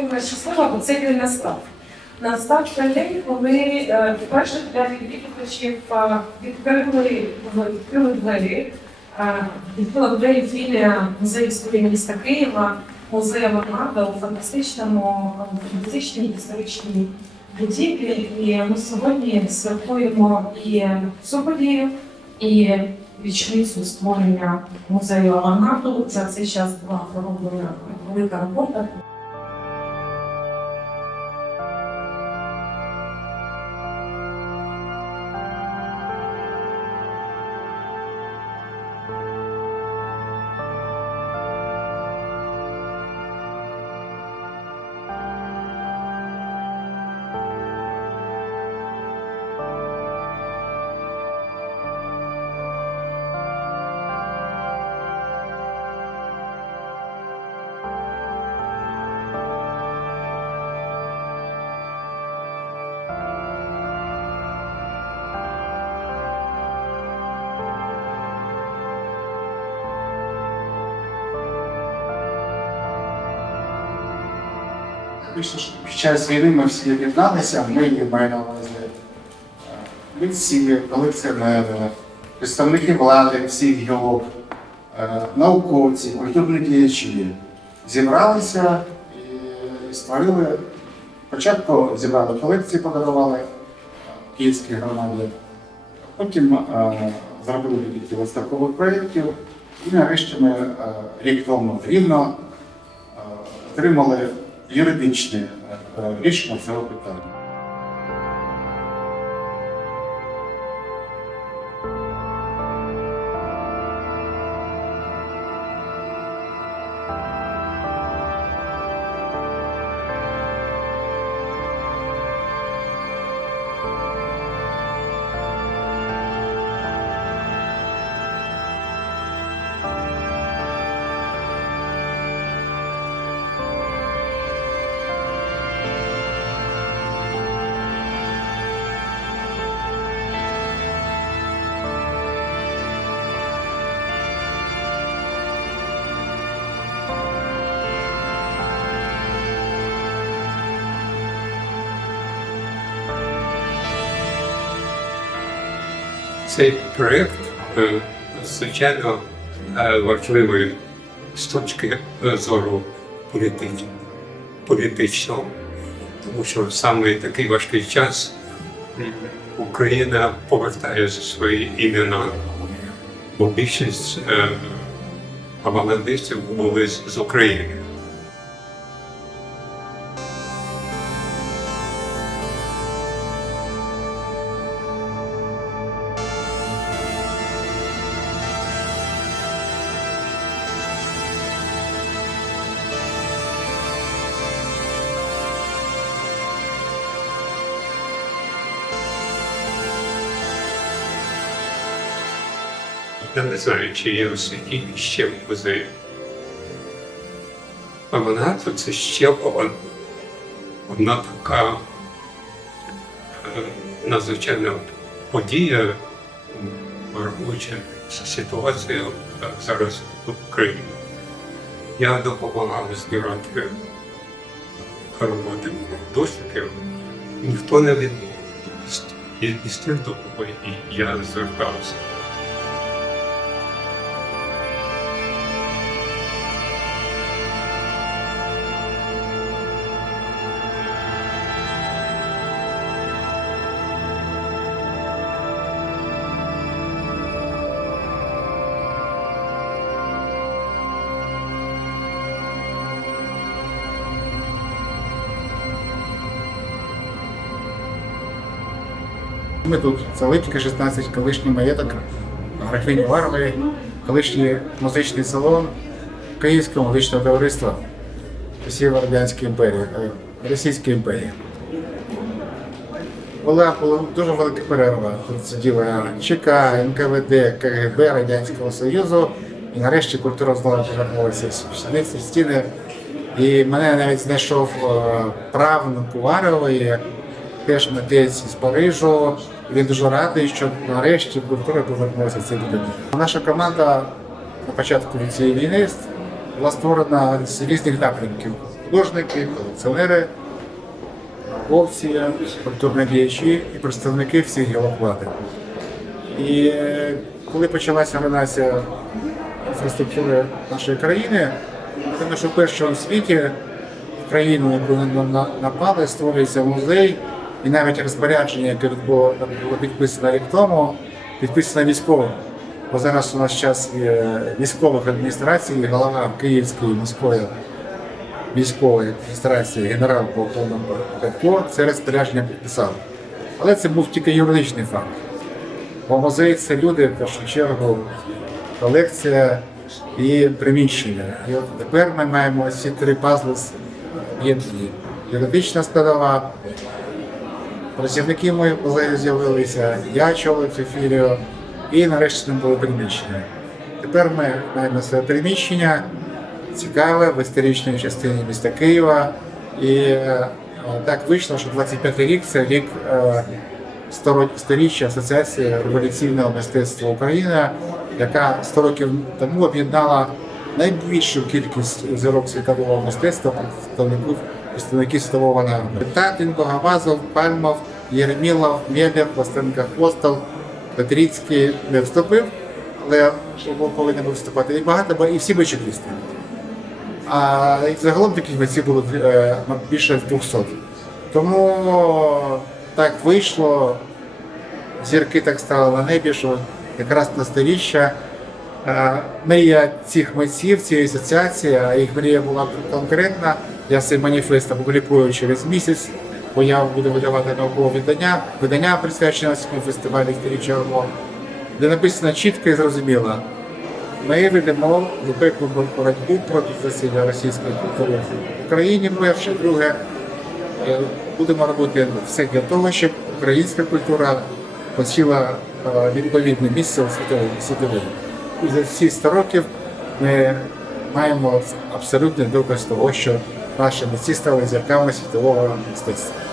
Неймовірно щаслива, бо цей день настав. Настав той день, коли е, вперше для відвідувачів е, відкрили, відкрили двері, е, відкрила двері філія музею історії міста Києва, музею Авангарда у фантастичному, е, фантастичній історичній будівлі. І ми сьогодні святкуємо і подію, і річницю створення музею авангарду. За цей час була пророблена велика робота. Під час війни ми всі об'єдналися, ми її маємо на увазі е, колекціонери, представники влади, всіх гілок, е, науковці, культурні діячі зібралися і створили. Спочатку зібрали колекції, подарували е, київській громаді, потім е, зробили кілька виставкових проєктів, і нарешті ми е, рік тому рівно е, отримали юридичне е, рішення цього питання. Цей проєкт, е, звичайно, е, важливий з точки зору політич- політичного, тому що саме такий важкий час Україна повертає свої імена, бо більшість е, авангардистів були з України. Я не знаю, чи є у світі ще музей. Авангард це ще одна, одна така е, надзвичайна подія, робоча ситуація е, зараз в Україні. Я допомагав збирати роботи досвідків, ніхто не відмовився. І, з тим, до кого і я звертався. Ми тут це Липське 16, колишній маєток, графині Варварі, колишній музичний салон Київського музичного товариства часів Радянської імперії, е, Російської імперії. Була, була дуже велика перерва. Тут сиділа ЧК, НКВД, КГБ Радянського Союзу. І нарешті культура знову повернулася в стіни. І мене навіть знайшов е, правнук Уварової, теж митець з Парижу. Він дуже радий, що нарешті культура повернулася цей будинок. Наша команда на початку цієї війни була створена з різних напрямків. художники, колекціонери, науковці, культурні діячі і представники всіх гілок влади. І е, коли почалася руйнація інфраструктури нашої країни, тому що вперше у світі країну, яку на- на- напали, створюється музей, і навіть розпорядження, яке було, підписано рік тому, підписано військовим. Бо зараз у нас час військових адміністрацій, голова Київської міської військової адміністрації генерал полковник Петко це розпорядження підписав. Але це був тільки юридичний факт. Бо музей це люди, в першу чергу, колекція і приміщення. І от тепер ми маємо ці три пазли з- Юридична складова, працівники мої музею з'явилися, я очолив цю філію, і нарешті нам було приміщення. Тепер ми маємо своє приміщення, цікаве в історичній частині міста Києва. І е, так вийшло, що 25 рік це рік е, сторіччя Асоціації революційного мистецтва України, яка 100 років тому об'єднала найбільшу кількість зірок світового мистецтва представників представників світового народу. Татин, Богомазов, Пальмов, Єремілов, Мєбер, Пластенка Хвостов, Петріцький не вступив, але повинен був вступати і багато, і всі бичекісти. А загалом таких митців було е, більше 200. Тому так вийшло, зірки так стали на небі, що якраз на сторіччя е, мрія цих митців, цієї асоціації, а їх мрія була конкретна. Я цей маніфест опублікую через місяць, бо я буду видавати наукове видання, видання присвячене цьому фестивалю сторіччя ОРМО, де написано чітко і зрозуміло. Ми ведемо запеклу боротьбу проти засилля російської культури в Україні. Перше, друге, е, будемо робити все для того, щоб українська культура посіла е, відповідне місце у світовому світовому. І за ці 100 років ми маємо абсолютний доказ того, що наші митці стали зірками світового мистецтва.